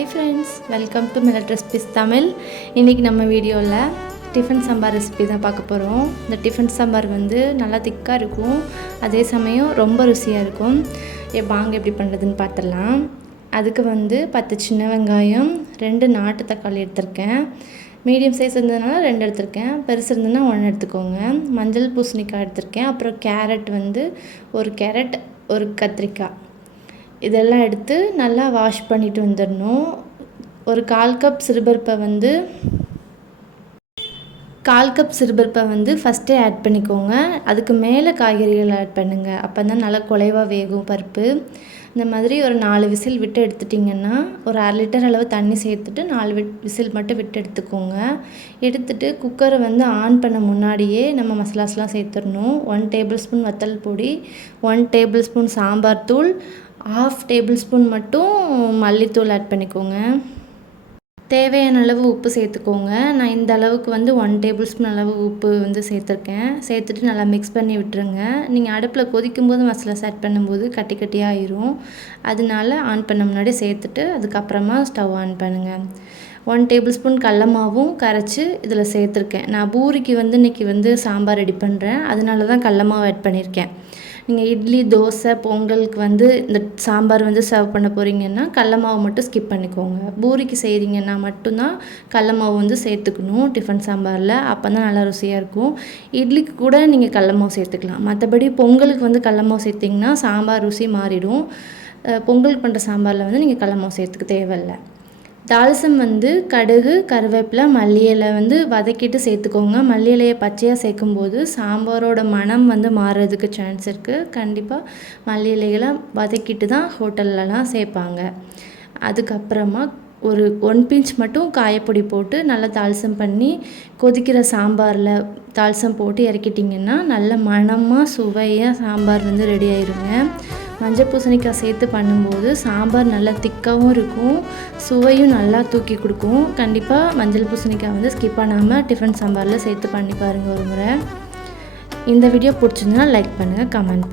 Hi friends, welcome to millet recipes Tamil. இன்றைக்கி நம்ம வீடியோவில் டிஃபன் சாம்பார் ரெசிபி தான் பார்க்க போகிறோம். இந்த டிஃபன் சாம்பார் நல்லா திக்காக இருக்கும், அதே சமயம் ரொம்ப ருசியாக இருக்கும். வாங்க எப்படி பண்ணுறதுன்னு பார்த்துடலாம். அதுக்கு 10 சின்ன வெங்காயம், 2 நாட்டு தக்காளி எடுத்திருக்கேன். மீடியம் சைஸ் இருந்ததுனால 2 எடுத்திருக்கேன், பெருசு இருந்ததுன்னா 1 எடுத்துக்கோங்க. மஞ்சள் பூசணிக்காய் எடுத்திருக்கேன். அப்புறம் கேரட் 1 கேரட், 1 கத்திரிக்காய் இதெல்லாம் எடுத்து நல்லா வாஷ் பண்ணிவிட்டு வந்துடணும். ஒரு 1/4 கப் சிறுபருப்பை ஃபஸ்ட்டே ஆட் பண்ணிக்கோங்க. அதுக்கு மேலே காய்கறிகள் ஆட் பண்ணுங்கள், அப்போ தான் நல்லா குலைவாக வேகும் பருப்பு. இந்த மாதிரி ஒரு 4 விசில் விட்டு எடுத்துட்டிங்கன்னா, ஒரு 1/2 லிட்டர் அளவு தண்ணி சேர்த்துட்டு 4 விசில் மட்டும் விட்டு எடுத்துக்கோங்க. எடுத்துகிட்டு குக்கரை ஆன் பண்ண முன்னாடியே நம்ம மசாலாஸ்லாம் சேர்த்துடணும். 1 டேபிள் ஸ்பூன் வத்தல் பொடி, 1 டேபிள் ஸ்பூன் சாம்பார் தூள், 1/2 டேபிள் ஸ்பூன் மட்டும் மல்லித்தூள் ஆட் பண்ணிக்கோங்க. தேவையான அளவு உப்பு சேர்த்துக்கோங்க. நான் இந்த அளவுக்கு 1 டேபிள் ஸ்பூன் அளவு உப்பு சேர்த்துருக்கேன். சேர்த்துட்டு நல்லா மிக்ஸ் பண்ணி விட்டுருங்க. நீங்கள் அடுப்பில் கொதிக்கும்போது மசாலாஸ் ஆட் பண்ணும்போது கட்டி கட்டியாக ஆயிரும். அதனால ஆன் பண்ண முன்னாடி சேர்த்துட்டு அதுக்கப்புறமா ஸ்டவ் ஆன் பண்ணுங்கள். 1 டேபிள் ஸ்பூன் கடல மாவும் கரைச்சி இதில் சேர்த்துருக்கேன். நான் பூரிக்கு இன்றைக்கி சாம்பார் ரெடி பண்ணுறேன், அதனால தான் கடல மாவு ஆட் பண்ணியிருக்கேன். நீங்கள் இட்லி, தோசை, பொங்கலுக்கு இந்த சாம்பார் சர்வ் பண்ண போகிறீங்கன்னா கடல மாவு மட்டும் ஸ்கிப் பண்ணிக்கோங்க. பூரிக்கு செய்கிறீங்கன்னா மட்டும்தான் கடல மாவு சேர்த்துக்கணும் டிஃபன் சாம்பாரில், அப்போ தான் நல்லா ருசியாக இருக்கும். இட்லிக்கு கூட நீங்கள் கடல மாவு சேர்த்துக்கலாம். மற்றபடி பொங்கலுக்கு கடல மாவு சேர்த்திங்கன்னா சாம்பார் ருசி மாறிடும். பொங்கலுக்கு பண்ணுற சாம்பாரில் நீங்கள் கடல மாவு சேர்த்துக்க தேவையில்லை. தால்சம் கடுகு, கருவேப்பிலை, மல்லி இலை வதக்கிட்டு சேர்த்துக்கோங்க. மல்லி இலையை பச்சையாக சேர்க்கும்போது சாம்பாரோட மனம் மாறுறதுக்கு சான்ஸ் இருக்குது. கண்டிப்பாக மல்லி இலைகளை வதக்கிட்டு தான் ஹோட்டல்லலாம் சேர்ப்பாங்க. அதுக்கப்புறமா ஒரு 1 பிஞ்ச் மட்டும் காயப்பொடி போட்டு நல்லா தால்சம் பண்ணி கொதிக்கிற சாம்பாரில் தால்சம் போட்டு இறக்கிட்டிங்கன்னா நல்ல மணமாக சுவையாக சாம்பார் ரெடி ஆயிருங்க. மஞ்சள் பூசணிக்காய் சேர்த்து பண்ணும்போது சாம்பார் நல்லா திக்காகவும் இருக்கும், சுவையும் நல்லா தூக்கி கொடுக்கும். கண்டிப்பாக மஞ்சள் பூசணிக்காய் ஸ்கிப் பண்ணாமல் டிஃபன் சாம்பாரில் சேர்த்து பண்ணி பாருங்கள் ஒரு முறை. இந்த வீடியோ பிடிச்சிருந்தா லைக் பண்ணுங்கள், கமெண்ட் பண்ணுங்கள்.